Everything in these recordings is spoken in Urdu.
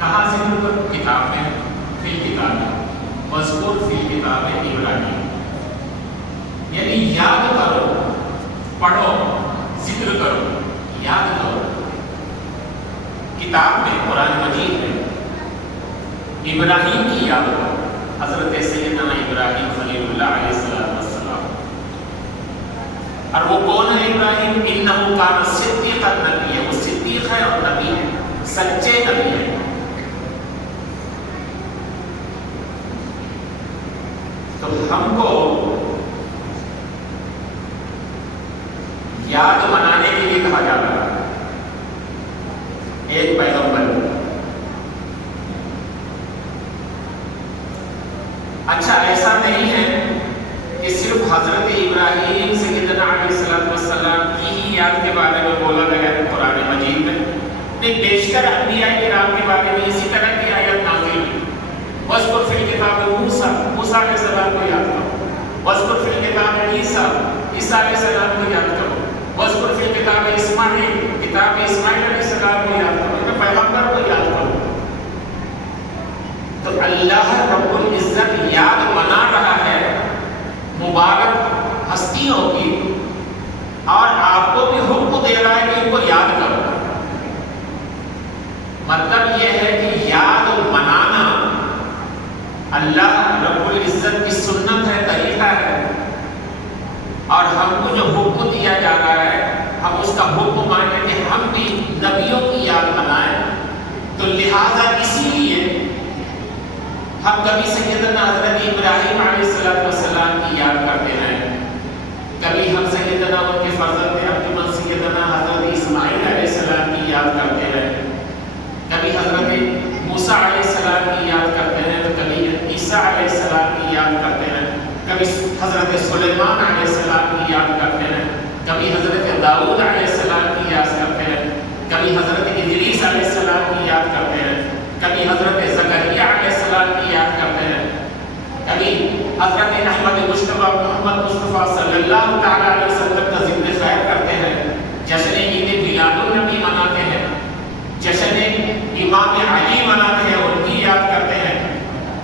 کہاں ذکر کرو؟ کتاب میں، فی الکتاب وذکر فی الکتاب ابراہیم، یعنی یاد کرو، پڑھو، ذکر کرو، یاد کرو کتاب میں، قرآن مجید میں ابراہیم کی یاد کرو، حضرت سیدنا ابراہیم خلیل اللہ علیہ السلام۔ اور وہ کون ہے ابراہیم؟ انہ کان صدیقا نبی ہے، وہ صدیق ہے اور نبی ہے، سچے نبی ہے۔ تو ہم کو یاد منانے کے لیے کہا جا رہا ہے ایک پیغمبر۔ اچھا ایسا نہیں ہے کہ صرف حضرت ابراہیم سیدنا علیہ السلام کی ہی یاد کے بارے میں بولا گیا ہے قرآن مجید میں، نہیں بیشتر انبیاء کرام کے بارے میں اسی طرح کی آیت نازل ہوئی۔ وَاذْكُرْ فِي الْكِتَابِ موسیٰ علیہ السلام کو یاد کرو، وَاذْكُرْ فِي الْكِتَابِ عیسیٰ علیہ السلام کو یاد کرو، وَاذْكُرْ فِي الْكِتَابِ اسماعیل، کتاب اسماعیل علیہ السلام کو یاد کرو، پیغمبر کو یاد کرو۔ تو اللہ رب العزت یاد منا رہا ہے مبارک ہستیوں کی، اور آپ کو بھی حکم دے رہا ہے کہ ان کو یاد کرو۔ مطلب یہ ہے کہ یاد منانا اللہ رب العزت کی سنت ہے، طریقہ ہے، اور ہم کو جو حکم دیا جا رہا ہے ہم اس کا حکم مانیں کہ ہم بھی نبیوں کی یاد منائیں۔ تو لہذا اسی لیے ہم کبھی سیدنا حضرت ابراہیم علیہ السلام کی یاد کرتے ہیں، کبھی ہم سیدنا ان کے فرزند ارجمند سیدنا حضرت اسماعیل علیہ السلام کی یاد کرتے ہیں، کبھی حضرت موسیٰ علیہ السلام کی یاد کرتے ہیں، تو کبھی عیسیٰ علیہ السلام کی یاد کرتے ہیں، کبھی حضرت سلیمان علیہ السلام کی یاد کرتے ہیں، کبھی حضرت داؤد علیہ السلام کی یاد کرتے ہیں، کبھی حضرت ادریس علیہ السلام کی یاد کرتے ہیں، کبھی حضرت زکریا علیہ السلام کی یاد کرتے ہیں، کبھی حضرت احمد مصطفیٰ محمد مصطفیٰ صلی اللہ تعالیٰ علیہ وسلم کا ذکر خیر کرتے ہیں، جشن عید میلاد النبی مناتے ہیں، جشن امام علی مناتے ہیں، ان کی یاد کرتے ہیں،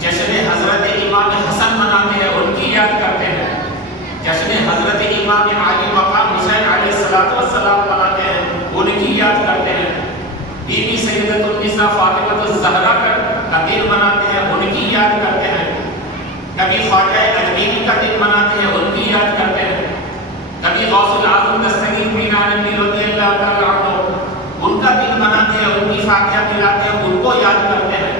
جشن حضرت امام حسن مناتے ہیں، ان کی یاد کرتے ہیں، جشن حضرت امام علی مقام حسین علیہ السلام مناتے ہیں، ان کی یاد کرتے ہیں، بی بی سیدۃ النساء فاطمہ الزہرا کا دن مناتے ہیں، ان کی یاد کرتے ہیں، کبھی خواجہ اجمیری کا دن مناتے ہیں، ان کی یاد کرتے ہیں، کبھی غوث العظم دستگیر پیر عالمی رضی اللہ تعالیٰ عنہ ان کا دن مناتے ہیں، ان کی فاتحہ ملاتے ہیں، ان کو یاد کرتے ہیں،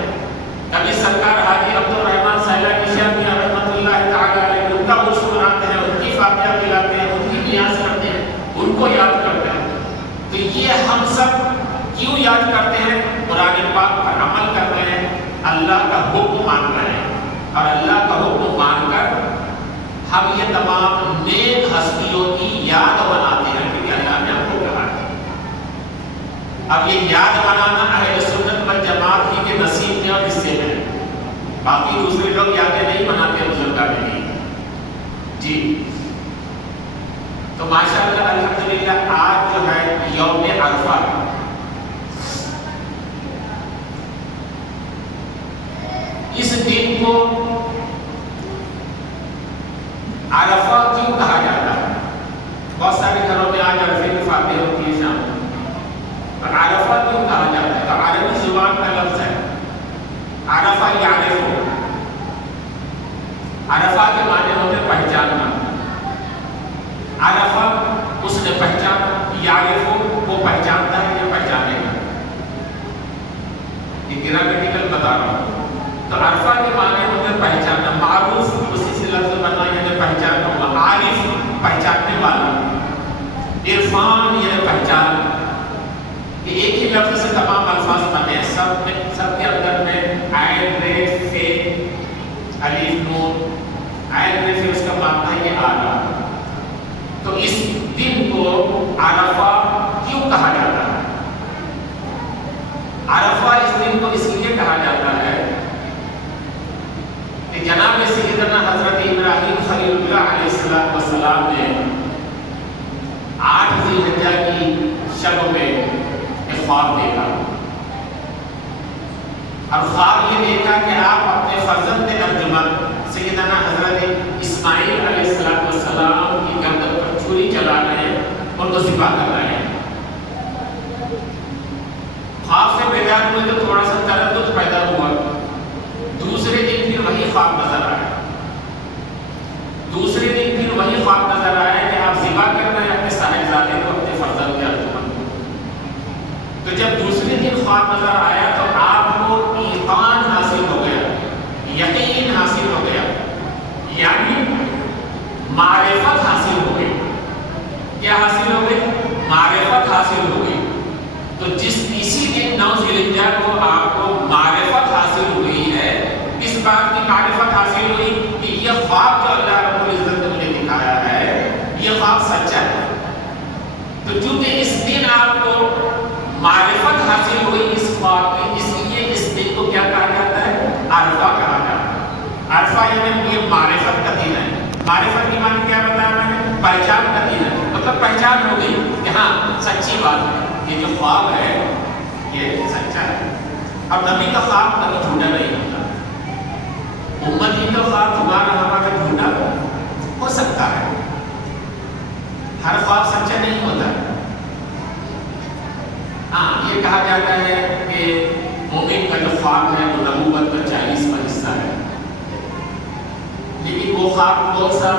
کبھی سرکار حاجی عبد الرحمن سیلانی شاہ میاں رحمۃ اللہ تعالیٰ علیہ ان کا عرس مناتے ہیں، ان کی فاتحہ ملاتے ہیں، ان کی نیاز کرتے ہیں، ان کو یاد کرتے ہیں۔ تو یہ ہم سب کیوں یاد کرتے ہیں؟ قرآن پاک پر عمل کر رہے ہیں، اللہ کا حکم مان رہے ہیں، اور اللہ کا حکم مان کر ہم یہ تمام نیک ہستیوں کی یاد مناتے ہیں، کیونکہ اللہ نے ہم کو کہا ہے۔ اب یہ یاد منانا اہل سنت والجماعت ہی کے نصیب میں اور حصے میں ہے، باقی دوسرے لوگ یادیں نہیں مناتے بزرگان کی۔ جی تو ماشاءاللہ الحمدللہ آج جو ہے یوم عرفہ، اس دن کو عرفہ کیوں کہا جاتا ہے؟ بہت سارے گھروں میں آج عرفے کی فاتح ہوتی ہے شام کو، اور عرفہ کیوں کہا جاتا ہے؟ تو عربی زبان کا لفظ ہے عرفہ یعرف، عرفہ کے معنی ہوتے ہیں پہچاننا، عرفہ اس نے پہچانا، یعرف وہ پہچانتا ہے یا پہچانے گا، یہ گرامیٹیکل بتا رہا ہوں۔ تو عرفہ کے معنی ہوتے ہیں پہچاننا، معروف اسی سے لفظ بنا یعنی پہچاننا ہوا، عارف پہچاننے والا، عرفان یعنی پہچان، یہ ایک ہی لفظ سے تمام الفاظ بنے ہیں، سب کے اندر میں عین ریف فے الف نون، عین ریف اس کا معنی ہے یہ آلہ۔ تو اس دن کو عرفہ کیوں کہا جاتا ہے؟ عرفہ اس دن کو اس لیے کہا جاتا ہے کہ جناب سیدنا حضرت ابراہیم خلیل اللہ علیہ السلام نے 8 ذی الحجہ کی شب میں ایک خواب دیکھا، اور خواب یہ دیکھا کہ آپ اپنے فرزند ارجمند سیدنا حضرت اسماعیل علیہ السلام کی گردن پر چھری چلا رہے ہیں، ان کو ذبح کر رہے ہیں۔ خواب سے بیدار ہوئے تو تھوڑا سا تردد پیدا ہوا، دوسرے دن پھر وہی خواب نظر آیا، دوسرے دن پھر وہی خواب نظر آیا کہ آپ ذبح کر رہے ہیں اپنے صاحبزادے کو، اپنے فرزند کے ارجمند کو۔ تو جب دوسرے دن خواب نظر آیا تو آپ کو ایقان حاصل ہو گیا، یقین حاصل ہو گیا، یعنی معرفت حاصل ہو گئی۔ کیا حاصل ہو گئی؟ معرفت حاصل ہو گئی۔ تو اسی دن 9 ذی الحجہ کو آپ کو معرفت حاصل ہوئی ہے، اس بات کی معرفت حاصل ہوئی کہ یہ خواب جو اللہ رب العزت نے مجھے دکھایا ہے یہ خواب سچا ہے۔ تو چونکہ اس دن آپ کو معرفت حاصل ہوئی اس خواب کی، اس لیے اس دن کو کیا کہا جاتا ہے؟ عرفہ کہا جاتا ہے۔ عرفہ یعنی یہ معرفت کا دن ہے۔ معرفت کی معنی کیا بتایا میں نے؟ پہچان کا دن ہے، مطلب پہچان ہو گئی کہ ہاں سچی بات ہے، یہ جو خواب ہے یہ سچا ہے۔ اب نبی کا خواب کبھی جھوٹا نہیں ہوتا، امتی کا خواب تمہارا ہمارا جھوٹا ہو سکتا ہے، ہر خواب سچا نہیں ہوتا۔ ہاں یہ کہا جاتا ہے کہ مومن کا جو خواب ہے وہ نبوت کا 40واں حصہ ہے، لیکن وہ خواب کون سا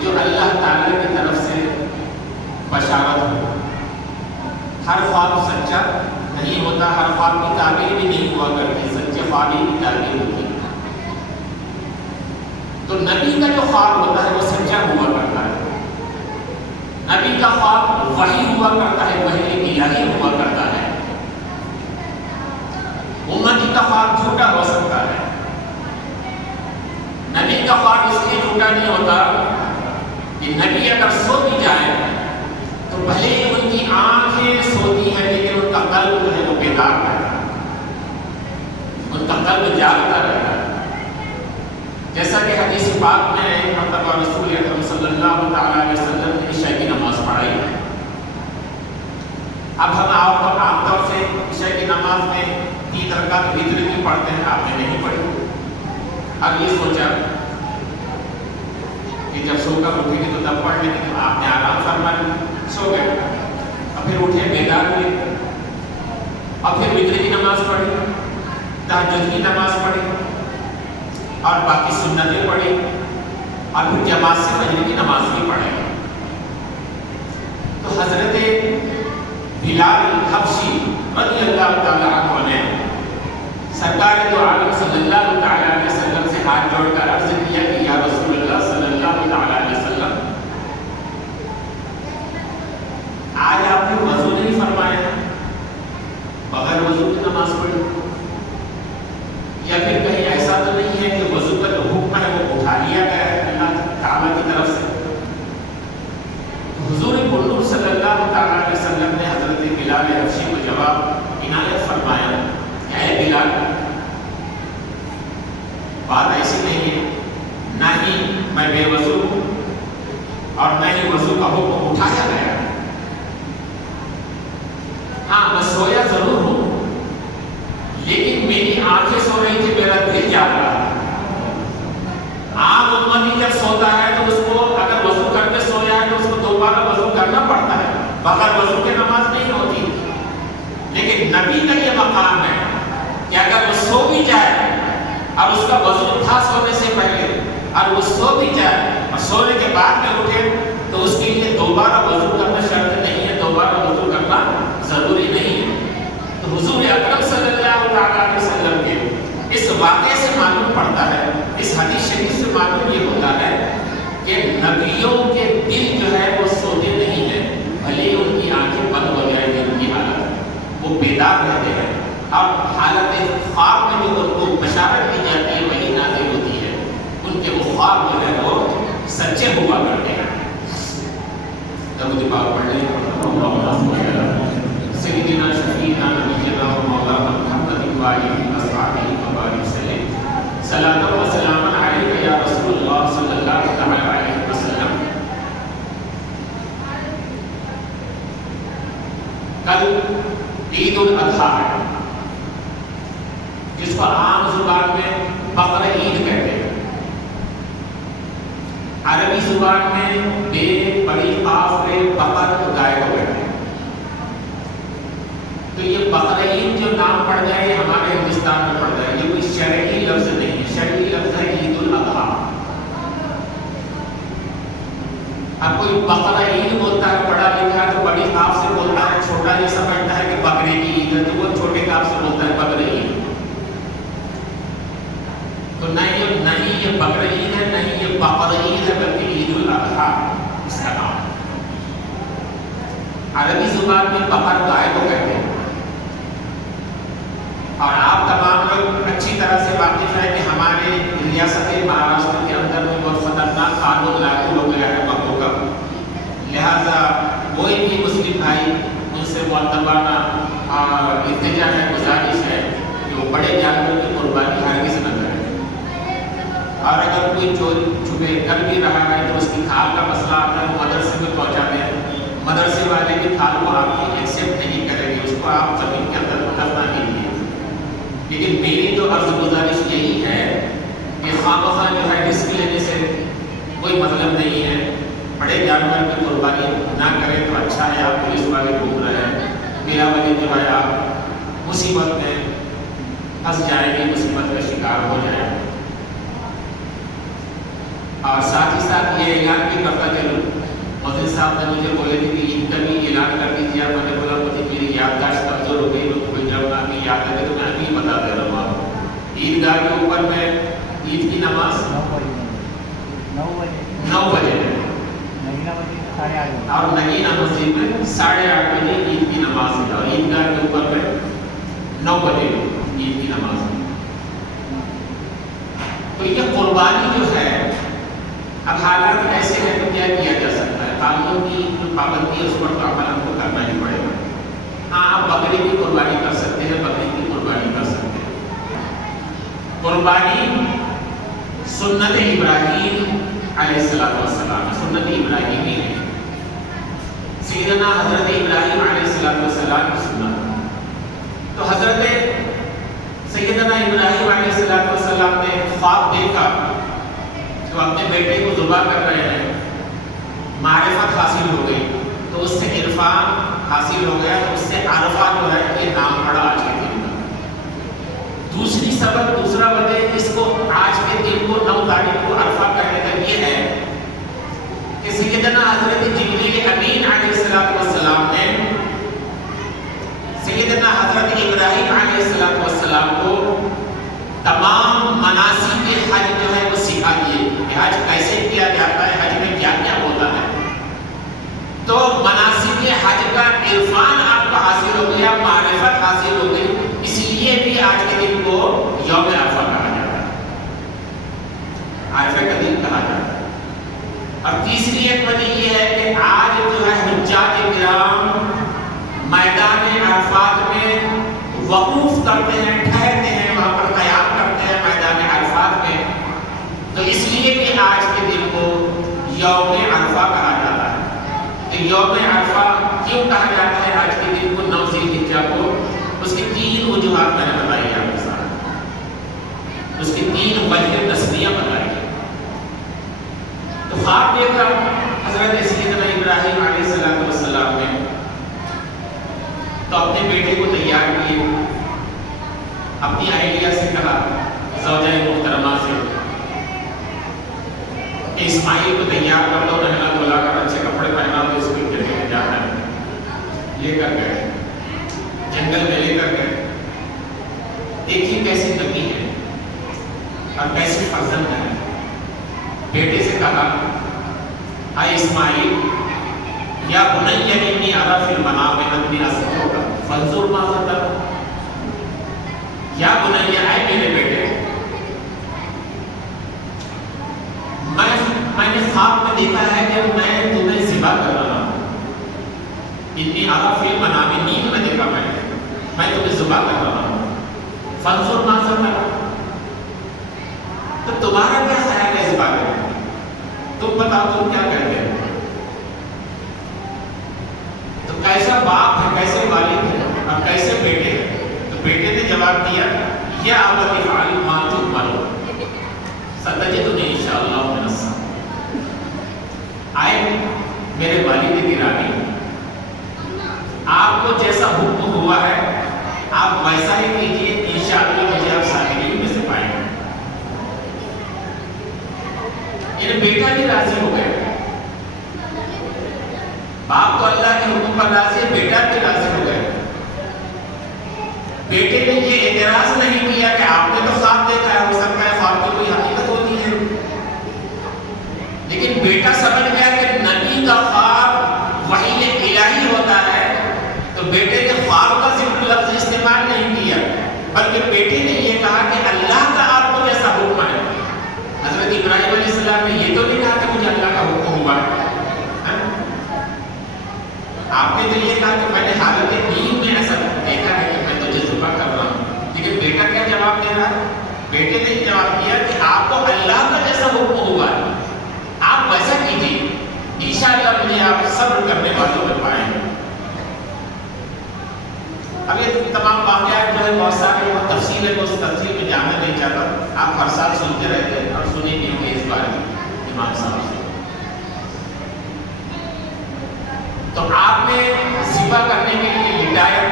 جو اللہ تعالیٰ کی طرف سے بشارت ہو۔ ہر خواب سچا نہیں ہوتا، ہر خواب کی تعبیر بھی نہیں ہوا کرتی، سچے خواب کی تعبیر ہوتی ہے۔ تو نبی کا جو خواب ہوتا ہے وہ سچا ہوا کرتا ہے، نبی کا خواب وحی ہوا کرتا ہے، وحی الہی ہوا کرتا ہے۔ امتی کا خواب جھوٹا ہو سکتا ہے، نبی کا خواب اس لیے جھوٹا نہیں ہوتا کہ نبی اگر سو بھی جائے تو بھلے ان کی آنکھیں سوتی ہیں لیکن ان کا قلب جو ہے وہ بیدار رہتا ہے، ان کا قلب جاگتا رہتا ہے۔ جیسا کہ حدیث پاک میں ایک مرتبہ رسول اکرم صلی اللہ تعالیٰ علیہ وسلم نے عشاء کی نماز پڑھائی ہے۔ اب ہم عام طور سے عشاء کی نماز میں 3 رکعت وتر کی پڑھتے ہیں، آپ نے نہیں پڑھی۔ اب یہ سوچا کہ جب سو کر اٹھے گی تو تب پڑھ لیں گے، تو آپ نے آرام فرمایا، سو گئے۔ اور پھر اٹھے، بیدار ہوئے، اور پھر وتر کی نماز پڑھی، تہجد کی نماز پڑھی، اور باقی سنتیں پڑھی، اور پھر جماعت سے فجر کی نماز بھی پڑھے۔ تو حضرت بلال حبشی رضی اللہ تعالیٰ عنہ نے سرکار دو عالم صلی اللہ تعالیٰ علیہ وسلم سے ہاتھ جوڑ کر عرض کیا کہ یا رسول اللہ صلی اللہ تعالیٰ علیہ وسلم، آج آپ نے وضو نہیں فرمایا، بغیر وضو کی نماز پڑھی، یا پھر کہیں ایسا تو نہیں ہے کہ وضو کا جو حکم ہے وہ اٹھا لیا گیا ہے اللہ تعالیٰ کی طرف سے؟ حضور پرنور صلی اللہ تعالیٰ علیہ وسلم نے حضرت بلال حبشی کو جواب عنایت فرمایا کہ اے بلال، بات ایسی نہیں ہے، نہ ہی میں بے وضو ہوں اور نہ ہی وضو کا حکم اٹھایا گیا ہے۔ ہاں میں سویا ضرور ہوں، لیکن میری آنکھیں سو رہی تھی، میرا دل جاگ رہا تھا۔ عام امتی جب سوتا ہے تو اس کو اگر وضو کر کے سویا ہے تو اس کو دوبارہ وضو کرنا پڑتا ہے، بغیر وضو کے نماز نہیں ہوتی۔ لیکن نبی کا یہ مقام ہے کہ اگر وہ سو بھی جائے اور اس کا وضو تھا سونے سے پہلے، اور وہ سو بھی جائے اور سونے کے بعد میں اٹھے تو اس کے لیے دوبارہ وضو کرنا شرط نہیں ہے، دوبارہ وضو کرنا ضروری نہیں ہے۔ تو حضور اکرم صلی اللہ تعالیٰ علیہ وسلم کے اس واقعے سے معلوم پڑتا ہے، اس حدیث شریف سے معلوم یہ ہوتا ہے کہ نبیوں کے دل جو ہے وہ سوتے نہیں ہیں، بھلے ان کی آنکھیں بند ہو جائیں گی، ان کی حالت وہ بیدار رہتے ہیں، اور حالت خواب میں جو ان کو بشارت دی جاتی ہے وہی نازل ہوتی ہے، ان کے وہ خواب جو ہے وہ سچے ہوا کرتے ہیں۔ درود پاک پڑھ لیں، سیدنا شفیعنا نبینا و مولانا محمد وآلہ وصحبہ وبارک وسلم، صلاۃ و سلام علیک یا رسول اللہ صلی اللہ تعالی علیہ وسلم۔ کل عید الاضحیٰ ہے، جس کو عام زبان میں بقر عید کہتے ہیں، عربی زبان میں بے بڑی قاف رے بقر گائے کو کہتے ہیں۔ تو یہ بقر عید جو نام پڑ جائے یہ ہمارے ہندوستان میں پڑ جائے، یہ کوئی شرعی لفظ نہیں ہے، شرعی لفظ ہے عید الاضحیٰ۔ اب کوئی بقر عید بولتا ہے پڑھا لکھا تو بڑی قاف سے بولتا ہے، چھوٹا یہ سمجھتا ہے کہ بکرے کی عید ہے تو وہ چھوٹے قاف سے بولتا ہے بقر عید۔ تو نہ یہ بقر عید ہے، نہ یہ بقر عید ہے، بلکہ عید الاضحیٰ اس کا نام ہے۔ عربی زبان میں بقر گائے کو کہتے ہیں، اور آپ تمام لوگ اچھی طرح سے واقف ہیں کہ ہمارے ریاست مہاراشٹر کے اندر میں بہت خطرناک قانون لاگو ہو گیا ہے بکروں کا، لہٰذا کوئی بھی مسلم بھائی ان سے معتبانہ التجا ہے، گزارش ہے کہ وہ بڑے جانور کی قربانی ہرگز نہ کریں، اور اگر کوئی چھپے کر بھی رہا ہے تو اس کی کھال کا مسئلہ آتا ہے مدرسے میں پہنچا دیں، مدرسے والے کی کھال کو آپ کی ایکسیپٹ نہیں کریں گے، اس کو آپ زمین کے اندر دفنا کیجیے۔ لیکن میری تو عرض گزارش یہی ہے کہ خواہ جو ہے رسک لینے سے کوئی مطلب نہیں ہے، بڑے جانور کی قربانی نہ کریں تو اچھا ہے، آپ پولیس والے گھوم رہے ہیں، بلا وجہ جو ہے آپ مصیبت میں پھنس جائیں گے، مصیبت کا شکار ہو جائیں گے۔ اور ساتھ ہی ساتھ یہ اعلان بھی کرتا چلوں، مودی صاحب نے مجھے بولے تھے کہ عید کا بھی اعلان کر دیجیے، میں نے بولا مجھے میری یادداشت کمزور ہو گئی، جب آپ کی یاد لگے تو میں ابھی بتا دے رہا ہوں آپ کو۔ عید گاہ کے اوپر میں عید کی نماز 9 بجے اور نگینہ مسجد میں 8:30 بجے عید کی نماز ہے، اور عید گاہ کے اوپر میں 9 بجے عید کی نماز ہے۔ تو یہ قربانی جو ہے، اب حالات ایسے ہیں تو کیا کیا جا سکتا ہے، قانون کی جو پابندی ہے اس پر تو عمل ہم کو کرنا ہی پڑے گا۔ ہاں آپ بکری کی قربانی کر سکتے ہیں، بکری کی قربانی کر سکتے ہیں۔ قربانی سنت ابراہیم علیہ السلام، سنت ابراہیمی ہے، سیدنا حضرت ابراہیم علیہ السلام کی سنت۔ تو حضرت سیدنا ابراہیم علیہ السلام نے خواب دیکھا جو اپنے بیٹے کو ذبح کر رہے ہیں، معرفت حاصل ہو گئی تو اس سے عرفان حاصل ہو گیا، تو اس سے عرفہ جو ہے یہ نام پڑا آج کے دن کا۔ دوسرا وجہ اس کو آج کے دن کو 9 تاریخ کو عرفہ کہنے کا یہ ہے کہ سیدنا حضرت جبریل امین علیہ السلام نے سیدنا حضرت ابراہیم علیہ السلام کو تمام مناسک حج جو ہے وہ سکھا دیے کہ حج کیسے کیا جاتا ہے، حج میں کیا کیا ہوتا ہے۔ تو مناسک حج کا عرفان آپ کو حاصل ہو گیا، معرفت حاصل ہو گئی، اس لیے بھی آج کے دن کو یوم عرفہ کہا جاتا ہے، عرفہ کا دن کہا جاتا ہے۔ اور تیسری ایک وجہ یہ ہے کہ آج جو ہے حجاج کرام میدان عرفات میں وقوف کرتے ہیں، ٹھہرتے ہیں، وہاں پر قیام کرتے ہیں میدان عرفات میں، تو اس لیے بھی آج کے دن کو یوم عرفہ کہا جاتا ہے۔ یوم عرفہ کیوں کہا جاتا ہے آج کے دن کو 9 ذی الحجہ کو؟ اس کی 3 وجوہات میں نے بتائی آپ کے ساتھ، اس کی 3 وجہ تسمیہ بتائی۔ تو خواب دیکھا حضرت سیدنا ابراہیم علیہ السلام نے، تو اپنے بیٹے کو تیار کیے، اپنی آئیڈیا سے کہا زوجہ محترمہ سے کہ اسماعیل کو تیار کر دو، نہلا دھلا کر اچھے کپڑے پہنا دو، اس کو کھیلنے میں جانا ہے۔ لے کر گئے، جنگل میں لے کر گئے۔ دیکھیے کیسے نبی ہے اور کیسے فرزند ہے۔ بیٹے سے کہا اے اسماعیل یا بنی انی اری فی المنام انی اذبحک فانظر ماذا ترى، یا بنی اے میرے بیٹے، میں نے خواب میں دیکھا ہے کہ میں تمہیں ذبح کر رہا ہوں، انی اری فی المنام، نیند میں دیکھا میں تمہیں ذبح کر رہا ہوں، فانظر ماذا ترى، تو تمہارا کیا خیال ہے اس بارے میں، تم بتاؤ تم کیا کہتے ہو۔ تو کیسا باپ ہے، کیسے والد ہے اور کیسے بیٹے ہیں؟ تو بیٹے نے جواب دیا یا ابت افعل ما تؤمر ستجدنی انشاءاللہ من الصابرین۔ آئے میرے والد گرامی، آپ کو جیسا حکم ہوا ہے آپ ویسا ہی کیجیے، انشاءاللہ مجھے آپ صابرین میں سے پائیں گے۔ یعنی بیٹا بھی راضی ہو گئے، باپ تو اللہ کے حکم پر راضی ہے، بیٹا بھی راضی ہو گئے۔ بیٹے نے یہ اعتراض نہیں کیا کہ آپ نے تو خواب دیکھا ہے، ہو سکتا ہے خواب کی کوئی حقیقت ہوتی ہے، لیکن بیٹا سمجھ گیا کہ نبی کا خواب وحی الہی ہوتا ہے، تو بیٹے نے خواب کا ذکر لفظ استعمال نہیں کیا، بلکہ بیٹے نے یہ کہا کہ اللہ کا آپ کو جیسا حکم ہے۔ حضرت ابراہیم علیہ السلام نے یہ تو نہیں کہا کہ مجھے اللہ کا حکم ہوا ہے، آپ نے تو یہ کہا کہ میں نے حالت نیند میں ایسا دیکھا ہے کہ میں تجھے ذبح کر رہا ہوں۔ لیکن بیٹا کیا جواب دے رہا ہے؟ بیٹے نے جواب دیا کہ آپ کو اللہ کا جیسا حکم ہوا ہے آپ ویسا کیجیے، انشاءاللہ مجھے آپ صبر کرنے والوں میں پائیں گے۔ اب یہ تمام واقعات جو ہے بہت سارے وہ تفصیل ہے، اس تفصیل میں جانا نہیں چاہتا، آپ ہر سال سنتے رہتے ہیں اور سنے بھی ہوں گے اس بارے میں امام صاحب سے۔ تو آپ نے ذبح کرنے کے لیے لٹایا،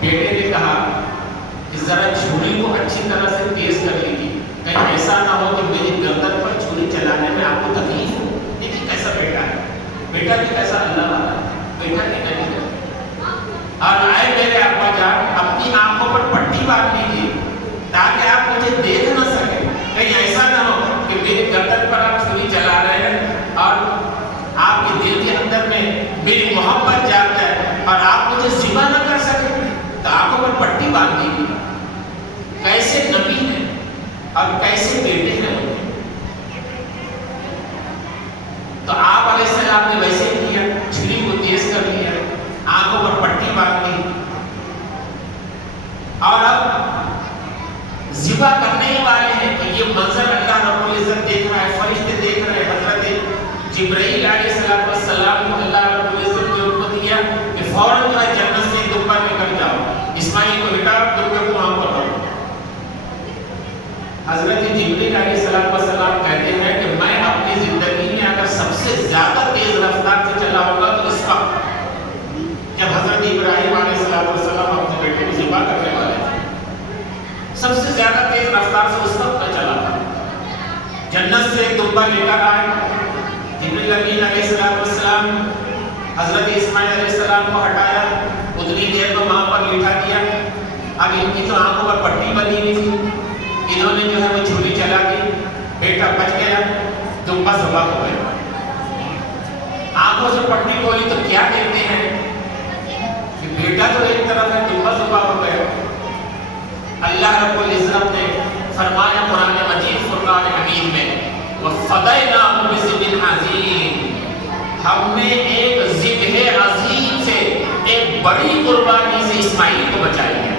بیٹے نے کہا کہ ذرا چھری کو اچھی طرح سے تیز کر لیجیے، کہیں ایسا نہ ہو کہ میری گردن پر چھری چلانے میں آپ کو تکلیف ہو۔ دیکھیے کیسا بیٹا ہے، بیٹا بھی کیسا اللہ والا ہے، بیٹا بھی نہیں ہے۔ اور آئے میرے ابا جان اپنی آنکھوں پر پٹی باندھ لیجیے تاکہ آپ مجھے دیکھ نہ سکیں، کہیں ایسا نہ ہو کہ میری گردن پر آپ چھری چلا رہے ہیں اور آپ کے دل کے اندر میں میری محبت جاگ جائے اور آپ مجھے ذبح نہ کر سکیں، تو آنکھوں پر پٹی باندھ دیجیے۔ کیسے نبی ہیں اور کیسے بیٹے ہیں وہ، تو آپ علیہ السلام نے ویسے ہی کیا، چھری کو تیز کر لیا، آنکھوں پر پٹی باندھ دی، اور اب ذبح کرنے ہی والے ہیں کہ یہ منظر اللہ رب العزت دیکھ رہا ہے، فرشتے دیکھ رہے ہیں۔ حضرت جبرائیل علیہ السلام کو اللہ رب العزت نے حکم دیا کہ فوراً جو ہے جنت سے دبا نکل جاؤ، اسماعیل کو ہٹا دبے کو وہاں پر رکھو۔ حضرت جبرائیل علیہ السلام کہتے ہیں کہ میں اپنی زندگی میں اگر سب سے زیادہ تیز رفتار سے چلا ہوگا تو اس وقت جب حضرت ابراہیم علیہ السلام اپنے بیٹے کو ذبح کرنے والے تھے، سب سے زیادہ تیز رفتار سے اس وقت میں چلا تھا۔ جنت سے ایک دبا لے کر آئے، جبرائیل امین علیہ السلام حضرت اسماعیل علیہ السلام کو ہٹایا، اتنی دیر کو وہاں پر لٹا دیا۔ اب ان کی تو آنکھوں پر پٹی بندھی ہوئی تھی، انہوں نے جو ہے وہ چھری چلا دی، بیٹا بچ گیا، دبا ذبح ہو گیا۔ آنکھوں سے پٹی کھولی تو کیا دیکھتے ہیں کہ بیٹا تو ایک طرف ہے، دبا ذبح ہو گیا۔ اللہ رب العزت نے فرمایا قرآن مجید فرقان حمید میں، وَفَدَيْنَاهُ بِذِبْحٍ عَظِيمٍ، ہم نے ایک ذبح عظیم سے، ایک بڑی قربانی سے اسماعیل کو بچائی ہے۔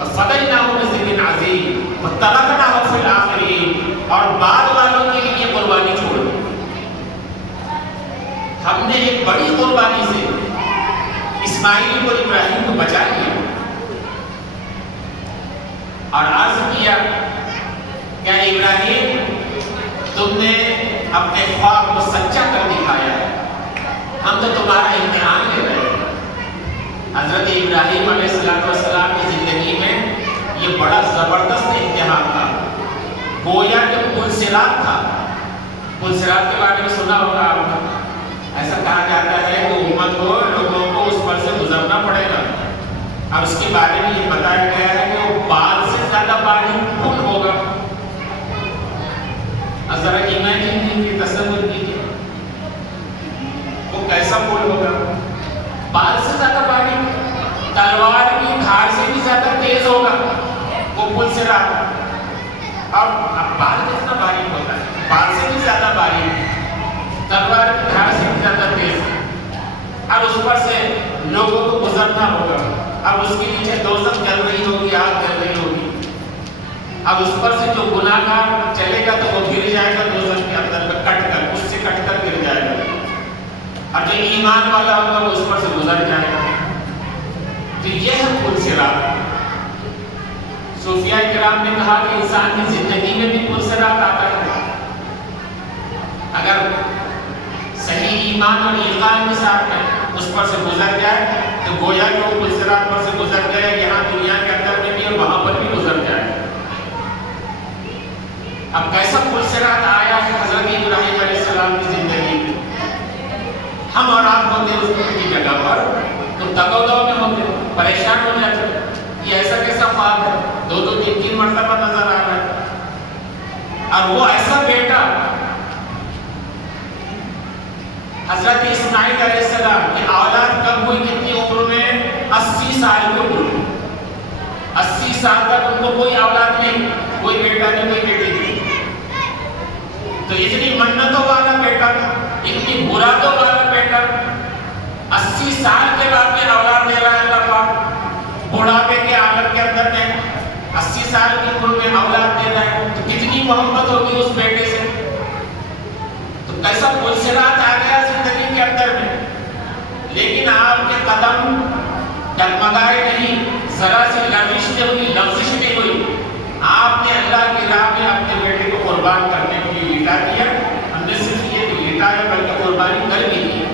وَفَدَيْنَاهُ بِذِبْحٍ عَظِيمٍ وَتَرَكْنَاهُ فِي الْآخِرِينَ، اور بعد والوں کے لیے یہ قربانی چھوڑ دی۔ ہم نے ایک بڑی قربانی سے اسماعیل کو، ابراہیم کو بچا لیا اور عرض کیا کہ ابراہیم تم نے اپنے خواب کو سچا کر دکھایا ہے، ہم تو تمہارا امتحان لے رہے ہیں۔ حضرت ابراہیم علیہ السلام کی زندگی میں یہ بڑا زبردست امتحان تھا، گویا کہ پل صراط تھا۔ پل صراط کے بارے میں سنا ہوگا آپ نے، ایسا کہا جاتا ہے کہ امت کو، لوگوں کو اس پر سے گزرنا پڑے گا۔ اب اس کے بارے میں یہ بتایا گیا ہے کہ وہ بال سے زیادہ باریک پل ہوگا۔ ذرا امیجن کیجیے، تصور کیجیے وہ کیسا پل ہوگا، بال سے زیادہ باریک، تلوار کی دھار سے بھی زیادہ تیز ہوگا وہ پل صراط۔ اور بال کتنا باریک ہوتا ہے، بال سے بھی زیادہ باریک، تلوار کی دھار سے بھی زیادہ تیز۔ اب اس پر سے لوگوں کو گزرنا ہوگا، اب اس کے نیچے دوزخ جل رہی ہوگی، آگ جل رہی ہوگی۔ اب اس پر سے جو گناہ گار چلے گا تو وہ گر جائے گا دوزخ کے اندر میں، کٹ کر، اس سے کٹ کر گر جائے گا، اور جو ایمان والا ہوگا وہ اس پر سے گزر جائے گا۔ تو یہ ہے پل صراط۔ صوفیاء کرام نے کہا کہ انسان کی زندگی میں بھی پل صراط آتا ہے، اگر صحیح ایمان اور ایقان کے ساتھ میں اس پر سے گزر جائے تو گویا کہ وہ پل صراط پر سے گزر جائے، یہاں دنیا کے اندر میں بھی اور وہاں پر بھی گزر جائے۔ اب کیسا پل صراط آیا ہے حضرت ابراہیم علیہ السلام کی زندگی میں؟ ہم اور آپ ہوتے اس کی جگہ پر تو تگودو میں ہوتے، پریشان ہو جاتے، یہ ایسا کیسا خواب ہے، دو دو تین تین مرتبہ نظر آ رہا ہے، اور وہ ایسا بیٹا حضرت اسماعیل علیہ السلام کی اولاد کب ہوئی، کتنی عمر میں؟ 80 سال کے عمر میں۔ 80 سال تک ان کو کوئی اولاد نہیں، کوئی بیٹا نہیں، کوئی بیٹی نہیں۔ تو اتنی منتوں والا بیٹا، اتنی مرادوں والا بیٹا 80 سال کے بعد میں اولاد دے رہا ہے اللہ پاک، بڑھاپے کے حالت کے اندر میں 80 سال کی عمر میں اولاد دے رہا ہے، تو کتنی محبت ہوگی اس بیٹے سے۔ تو کیسا پل صراط آ گیا زندگی کے اندر میں، لیکن آپ کے قدم ڈگمگائے نہیں، ذرا سی لرزش نہیں ہوئی، آپ نے اللہ کی راہ میں اپنے بیٹے کو قربان کرنے کے لیے لٹا دیا۔ ہم نے صرف یہ تو لٹایا بلکہ قربانی کر بھی دی،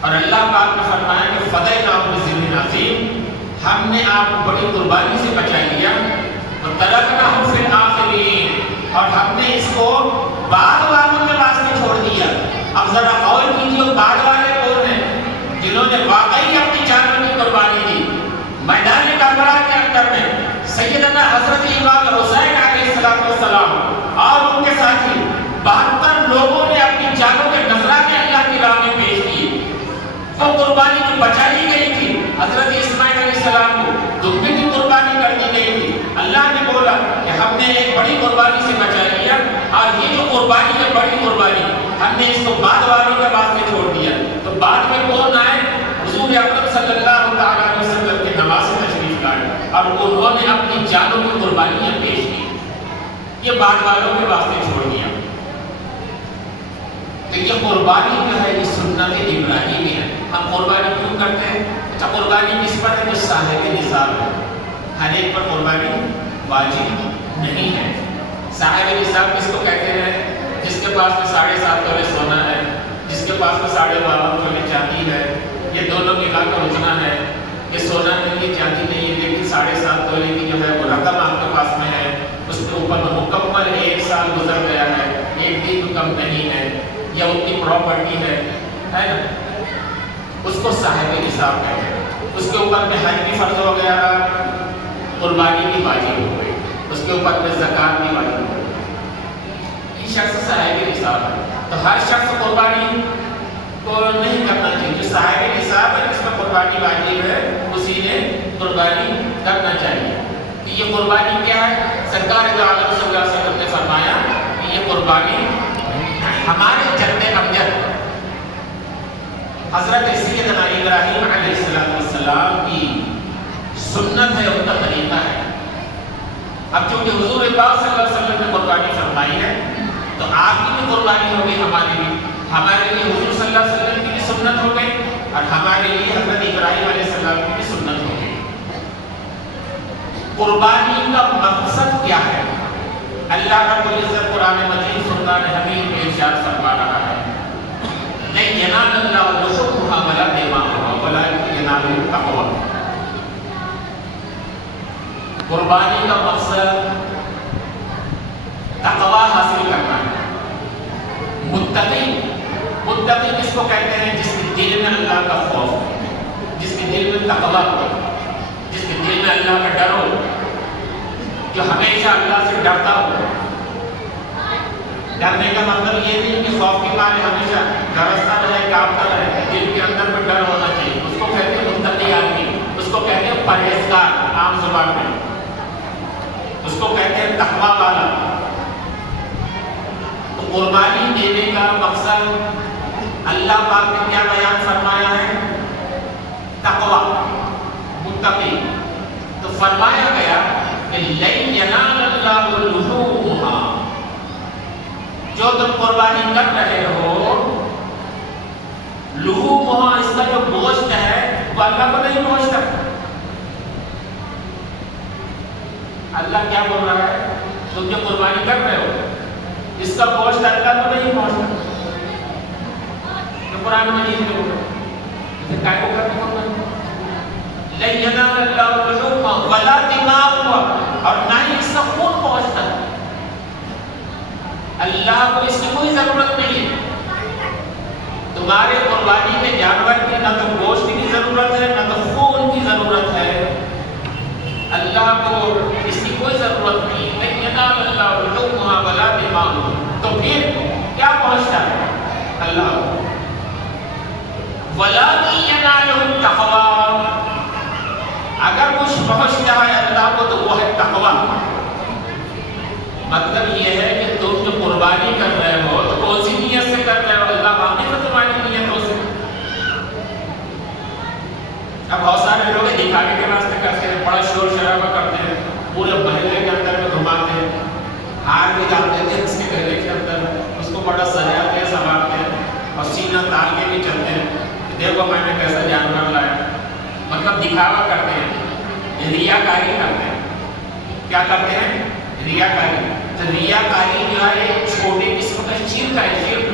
اور اللہ پاک نے فرمایا کہ فدیناہ بذبح عظیم، ہم نے آپ کو بڑی قربانی سے بچا لیا، وترکناہ فی الآخرین، اور ہم نے اس کو بعد والوں کے واسطے چھوڑ دیا۔ اب ذرا غور کیجیے، بعد والے کون ہیں؟ جنہوں نے واقعی اپنی جانوں کی قربانی دی۔ میدان کربلا کے اندر میں سیدنا حضرت امام حسین علیہ السلام اور ان کے ساتھی 72 لوگوں نے اپنی جانوں کے نذرانے اللہ کی راہ میں پیش کیے۔ وہ قربانی جو بچا لی گئی تھی حضرت اسماعیل علیہ السلام کو، دنیا کی قربانی کر دی گئی تھی، اللہ نے بولا کہ ہم نے ایک بڑی قربانی سے بچا لیا، اور یہ جو قربانی ہے بڑی قربانی، ہم نے اس کو بعد والوں کے واسطے چھوڑ دیا۔ تو بعد میں کون آئے؟ حضور اکرم صلی اللہ تعالیٰ علیہ وسلم کے نواسے تشریف لائے، اور انہوں نے اپنی جانوں کی قربانیاں پیش کی، یہ بعد والوں کے واسطے چھوڑ دیا۔ تو یہ قربانی جو ہے یہ سنت ابراہیمی ہے۔ ہم قربانی کیوں کرتے ہیں؟ اچھا، قربانی کس پر ہے؟ جو صاحب نصاب ہے، ہر ایک پر قربانی واجب نہیں ہے۔ صاحب نصاب کس کو کہتے ہیں؟ جس کے پاس میں 7.5 تولے سونا ہے، جس کے پاس میں 52.5 تولے چاندی ہے، یہ دونوں ملا کر اتنا ہے، یہ سونا نہیں، یہ چاندی نہیں ہے، لیکن 7.5 تولے کی جو ہے وہ رقم آپ کے پاس میں ہے، اس کے اوپر مکمل 1 سال گزر گیا ہے، ایک دن کم نہیں ہے، یا اتنی پراپرٹی ہے نا، اس کو صاحب نصاب کہتے ہیں۔ اس کے اوپر میں حج بھی فرض ہو گیا، قربانی بھی واجب ہو گئی، اس کے اوپر میں زکوٰۃ بھی واجب ہو گئی، یہ شخص صاحب نصاب ہے۔ تو ہر شخص قربانی کو نہیں کرنا چاہیے، جو صاحب نصاب ہے جس پر قربانی واجب ہے اسی نے قربانی کرنا چاہیے۔ کہ یہ قربانی کیا ہے؟ سرکار دو عالم صلی اللہ علیہ وسلم نے فرمایا کہ یہ قربانی ہمارے جد امجد حضرت سیدنا ابراہیم علیہ السلام کی سنت ہے، ان کا طریقہ ہے۔ اب چونکہ حضور پاک صلی اللہ علیہ وسلم نے قربانی فرمائی ہے تو آپ کی بھی قربانی ہوگی، ہمارے لیے حضور صلی اللہ علیہ وسلم کی بھی سنت ہو گئی، اور ہمارے لیے حضرت ابراہیم علیہ السلام کی بھی سنت ہو گئی۔ قربانی کا مقصد کیا ہے؟ اللہ رب العزت قرآن مجید فرقان حمید میں ارشاد فرما رہا ہے، لن ینال اللہ لحومها ولا دماؤها ولکن ینالہ التقوی۔ قربانی کا مقصد تقوی حاصل کرنا ہے۔ متقی کس کو کہتے ہیں؟ جس کے دل میں اللہ کا خوف ہو، جس کے دل میں تقوی ہو، جس کے دل میں اللہ کا ڈر ہو، جو ہمیشہ اللہ سے ڈرتا ہو۔ ڈرنے کا مطلب یہ نہیں کہ خوف کے مارے ہمیشہ ڈرستا رہے، کانپتا رہے، دل کے اندر میں ڈر ہونا چاہیے، اس کو کہتے ہیں متقی آدمی، اس کو کہتے ہیں پرہیزگار عام زبان میں، اس کو کہتے ہیں تقوی والا۔ تو قربانی دینے کا مقصد اللہ پاک نے کیا بیان فرمایا ہے؟ تقوی، متقی۔ تو فرمایا گیا کہ لن ینال اللہ لحومها، جو تم قربانی کر رہے ہو، لحومها اس کا جو گوشت ہے وہ اللہ کو نہیں پہنچتا. اللہ کیا بول رہا ہے؟ تم جو قربانی کر رہے ہو اس کا گوشت اللہ کو نہیں پہنچتا. قرآن مجید میں ہوگا اسے کیا کو کرتے ہو لَن يَنَالَ اللَّهُ لُحُومَهُ وَلَا دِمَاؤُهَا, اور نہ ہی اس کا خون پہنچتا ہے. اللہ کو اس کی کوئی ضرورت نہیں ہے. تمہارے قربانی میں جانور کی نہ تو گوشت کی ضرورت ہے نہ تو خون کی ضرورت ہے. اللہ کو اس کی کوئی ضرورت نہیں. لَن يَنَالَ اللَّهُ لُحُومَهَا وَلَا دِمَاؤُهَا, تو پھر کیا پہنچتا ہے اللہ کو؟ وَلَٰكِن يَنَالُهُ التَّقْوَىٰ, اگر کچھ پہنچتا ہے اللہ کو تو وہ ہے تقویٰ. مطلب یہ ہے کہ تم جو قربانی کر رہے ہو تو کون سی نیت سے کر رہے ہو؟ اللہ واقعی تو تمہاری نیتوں سے. اب بہت سارے لوگ دکھانے کے واسطے کرتے ہیں, بڑا شور شرابہ کرتے ہیں, پورے محلے کے اندر میں گھماتے ہیں, ہار بھی ڈال دیتے ہیں اس کے گلے کے اندر, اس کو بڑا سجاتے ہیں سنوارتے ہیں اور سینہ تال کے بھی چلتے ہیں, دیکھو میں نے کیسا جانور لایا. مطلب دکھاوا کرتے ہیں, ریاکاری کرتے ہیں. کیا کرتے ہیں؟ ریاکاری. تو ریاکاری جو ہے ایک چھوٹے قسم کا شرک ہے. شرک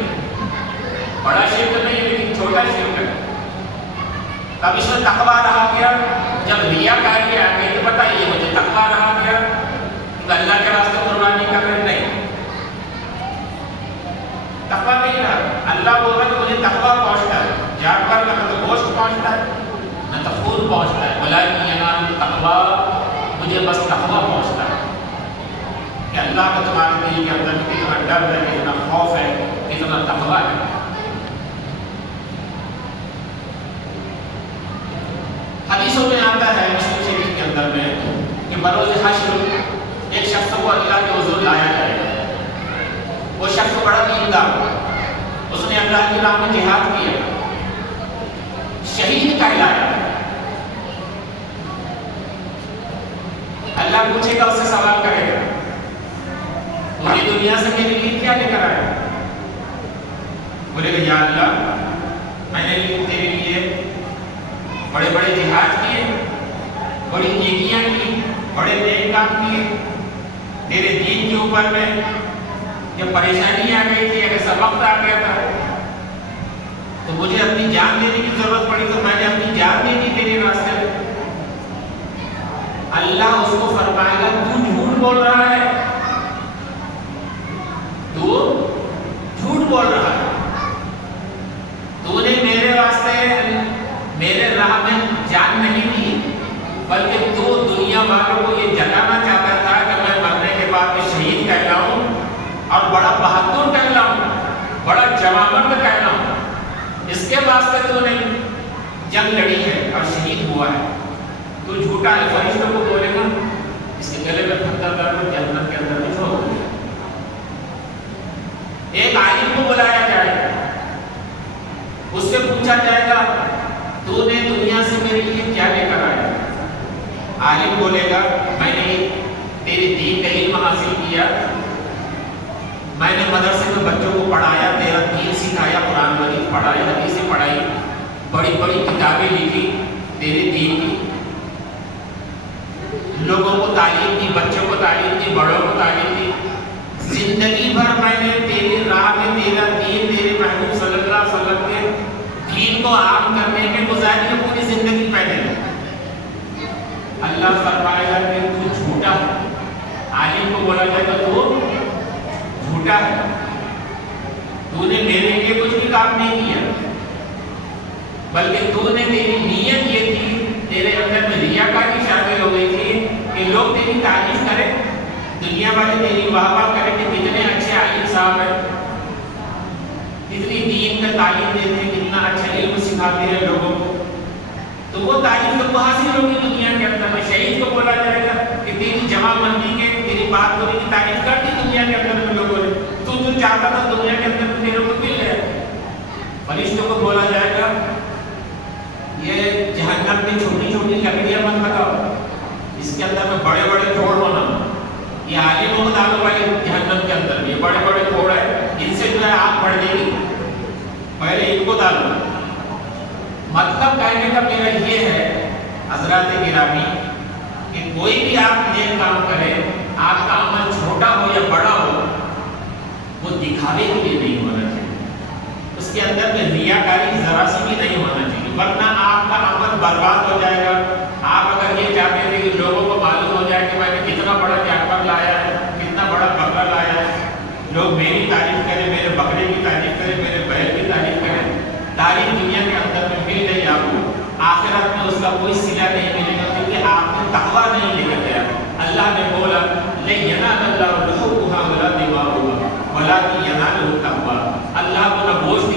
بڑا شرک نہیں ہے لیکن چھوٹا شرک ہے. اب اس میں تقویٰ رہا گیا. جب ریاکاری آ گئی تو بتائیے مجھے تقویٰ رہا گیا تو اللہ کے راستے قربانی کر رہے نہیں, تقویٰ نہیں رہا. اللہ بول رہا کہ مجھے تقویٰ پہنچتا ہے, جانور کا نہ تو گوشت پہنچتا ہے نہ تو خون پہنچتا ہے. وَلَٰكِن يَنَالُهُ التَّقْوَىٰ, مجھے بس تقویٰ پہنچتا ہے کہ اللہ کا تمہارے دل کے اندر کتنا ڈر ہے, کتنا خوف ہے, کتنا تقویٰ ہے. حدیثوں میں آتا ہے مسلم شریف کے اندر میں کہ بروز حشر ایک شخص کو اللہ کے حضور لایا جائے گا. وہ شخص بڑا دیندار, اس نے اللہ کی راہ میں جہاد کیا, شہید کہلایا. اللہ پوچھے گا, اس سے سوال کرے گا, مجھے دنیا سے میرے لیے کیا لے کر آیا؟ بولے گا یا اللہ میں نے تیرے لیے بڑے بڑے جہاد کیے, بڑی نیکیاں کی, بڑے نیک کام کیے. تیرے دین کے اوپر میں جب پریشانی آ گئی تھی, ایسا وقت آ گیا تھا تو مجھے اپنی جان دینے کی ضرورت پڑی تو میں نے اپنی جان دے دی تیرے راستے میں. اللہ اس کو فرمائے گا تو جھوٹ بول رہا ہے, تو جھوٹ بول رہا ہے, تو نے میرے واسطے میرے راہ میں جان نہیں دی, بلکہ تو دنیا والوں کو یہ جتانا چاہتا تھا کہ میں مرنے کے بعد میں شہید کہلاؤں اور بڑا بہادر کہلاؤں, بڑا جوانمرد کہلاؤں. اس کے واسطے تو نے جنگ لڑی ہے اور شہید ہوا ہے, تو جھوٹا ہے. فرشتوں کو بولے گا اس کے گلے میں پتھر ڈال کر جہنم کے اندر میں چھوڑ دیا. ایک عالم کو بلایا جائے گا, اس سے پوچھا جائے گا تو نے دنیا سے میرے لیے کیا لے کر آیا؟ عالم بولے گا میں نے تیرے دین کا علم حاصل کیا, میں نے مدرسے میں بچوں کو پڑھایا, تیرا دین سکھایا, قرآن مجید پڑھائی, حدیثیں پڑھائی, بڑی بڑی کتابیں لکھی تیرے دین کی, لوگوں کو تعلیم دی, بچوں کو تعلیم دی, بڑوں کو تعلیم دی. زندگی بھر میں نے تیری راہ میں تیرا دین, تیرے محبوب صلی اللہ علیہ وسلم کے دین کو عام کرنے میں گزاری ہے پوری زندگی پہلے. اللہ فرمائے گا کہ تو جھوٹا ہے. عالم کو بولا جائے گا تو جھوٹا ہے, تو نے میرے لیے کچھ بھی کام نہیں کیا, بلکہ تو نے تیری نیت یہ تھی, تیرے اندر میں ریاکاری شامل ہو گئی تھی کہ لوگ تیری تعریف کریں, دنیا والے تیری واہ واہ کریں کہ کتنے اچھے عالم صاحب ہیں, کتنی دین کا تعلیم دیتے ہیں, کتنا اچھا علم سکھاتے ہیں لوگوں کو. تو وہ تعلیم تو حاصل ہوگی دنیا کے اندر میں. شہید کو بولا جائے گا کہ تیری جمع بندی کے, تیری بات ہونے کی تعریف کرتی دنیا کے اندر میں لوگوں نے, تو چاہتا تھا دنیا کے اندر میں میرے کو مل جائے. فرشتوں کو بولا جائے گا یہ جہنم میں چھوٹی چھوٹی لکڑیاں مت لگاؤ, اس کے اندر میں بڑے بڑے پھوڑ ہونا, یہ عالموں کو ڈالو والے جہنم کے اندر یہ بڑے بڑے پھوڑ ہے, ان سے جو ہے آگ بڑھ جائے گی, پہلے ان کو ڈالو. مطلب کہنے کا میرا یہ ہے حضرات گرامی کہ کوئی بھی آپ نیک کام کرے، آپ کا عمل چھوٹا ہو یا بڑا ہو، وہ دکھاوے کے لیے نہیں ہونا چاہیے، اس کے اندر میں ریاکاری ذرا سی بھی نہیں ہونا چاہیے، ورنہ آپ کا عمل برباد ہو جائے گا۔ آپ اگر یہ چاہتے تھے کہ لوگوں کو معلوم ہو جائے کہ میں نے کتنا بڑا جانور لایا ہے، کتنا بڑا بکرا لایا ہے، لوگ میری تعریف کریں، میرے بکرے کی تعریف کریں، میرے بیل کی تعریف کریں، تعریف دنیا کے اندر میں مل گئی آپ کو، آخرت میں اس کا کوئی صلہ نہیں ملے گا، کیونکہ آپ نے تقویٰ نہیں لے کر گیا۔ اللہ نے بولا لَن يَنَالَ اللَّهُ لُحُومُهَا وَلَا دِمَاؤُهَا وَلَٰكِن يَنَالُهُ التَّقْوَىٰ، اللہ کو نہ گوشت